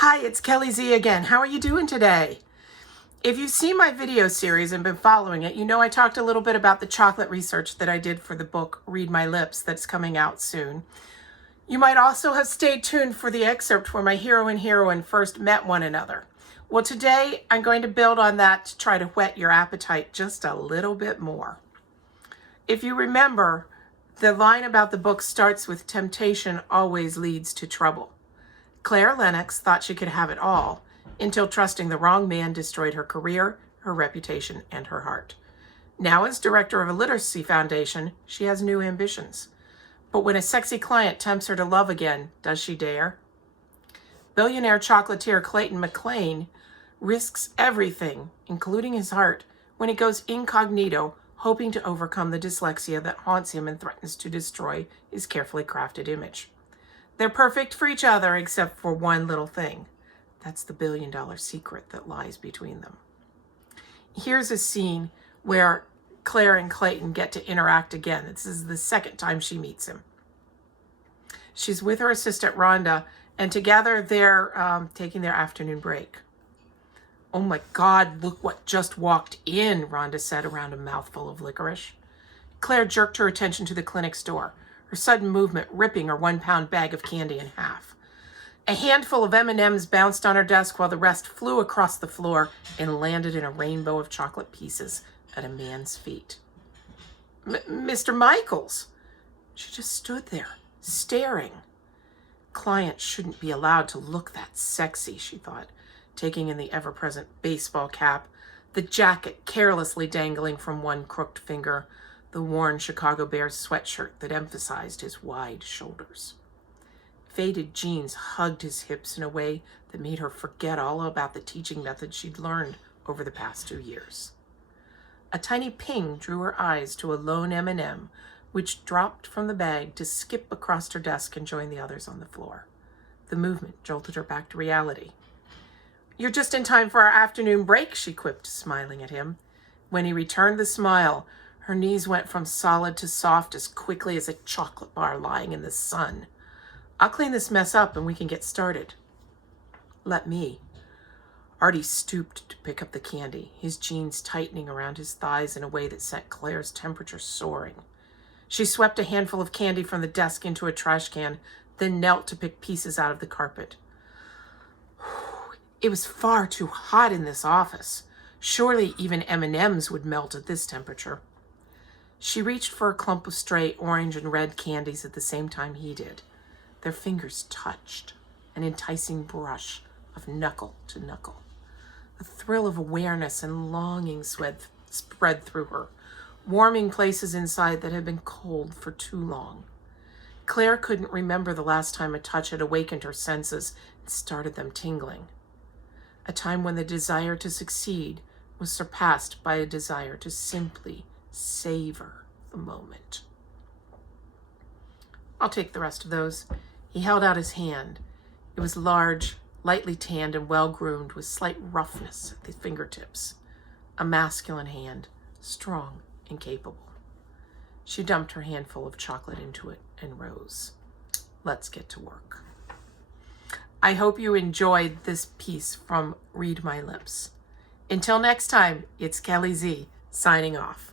Hi, it's Kelly Z again. How are you doing today? If you've seen my video series and been following it, you know I talked a little bit about the chocolate research that I did for the book Read My Lips that's coming out soon. You might also have stayed tuned for the excerpt where my hero and heroine first met one another. Well, today I'm going to build on that to try to whet your appetite just a little bit more. If you remember, the line about the book starts with temptation always leads to trouble. Claire Lennox thought she could have it all until trusting the wrong man destroyed her career, her reputation, and her heart. Now, as director of a literacy foundation, she has new ambitions. But when a sexy client tempts her to love again, does she dare? Billionaire chocolatier Clayton McLean risks everything, including his heart, when he goes incognito, hoping to overcome the dyslexia that haunts him and threatens to destroy his carefully crafted image. They're perfect for each other except for one little thing. That's the billion-dollar secret that lies between them. Here's a scene where Claire and Clayton get to interact again. This is the second time she meets him. She's with her assistant, Rhonda, and together they're taking their afternoon break. "Oh my God, look what just walked in," Rhonda said around a mouthful of licorice. Claire jerked her attention to the clinic's door, her sudden movement ripping her 1-pound bag of candy in half. A handful of M&Ms bounced on her desk while the rest flew across the floor and landed in a rainbow of chocolate pieces at a man's feet. "Mr. Michaels!" She just stood there, staring. Clients shouldn't be allowed to look that sexy, she thought, taking in the ever-present baseball cap, the jacket carelessly dangling from one crooked finger, the worn Chicago Bears sweatshirt that emphasized his wide shoulders. Faded jeans hugged his hips in a way that made her forget all about the teaching methods she'd learned over the past 2 years. A tiny ping drew her eyes to a lone M&M, which dropped from the bag to skip across her desk and join the others on the floor. The movement jolted her back to reality. "You're just in time for our afternoon break," she quipped, smiling at him. When he returned the smile, her knees went from solid to soft as quickly as a chocolate bar lying in the sun. "I'll clean this mess up and we can get started." "Let me." Artie stooped to pick up the candy, his jeans tightening around his thighs in a way that sent Claire's temperature soaring. She swept a handful of candy from the desk into a trash can, then knelt to pick pieces out of the carpet. It was far too hot in this office. Surely even M&Ms would melt at this temperature. She reached for a clump of stray orange and red candies at the same time he did. Their fingers touched, an enticing brush of knuckle to knuckle. A thrill of awareness and longing spread through her, warming places inside that had been cold for too long. Claire couldn't remember the last time a touch had awakened her senses and started them tingling. A time when the desire to succeed was surpassed by a desire to simply savor the moment. "I'll take the rest of those." He held out his hand. It was large, lightly tanned, and well-groomed with slight roughness at the fingertips. A masculine hand, strong and capable. She dumped her handful of chocolate into it and rose. "Let's get to work." I hope you enjoyed this piece from Read My Lips. Until next time, it's Kelly Z signing off.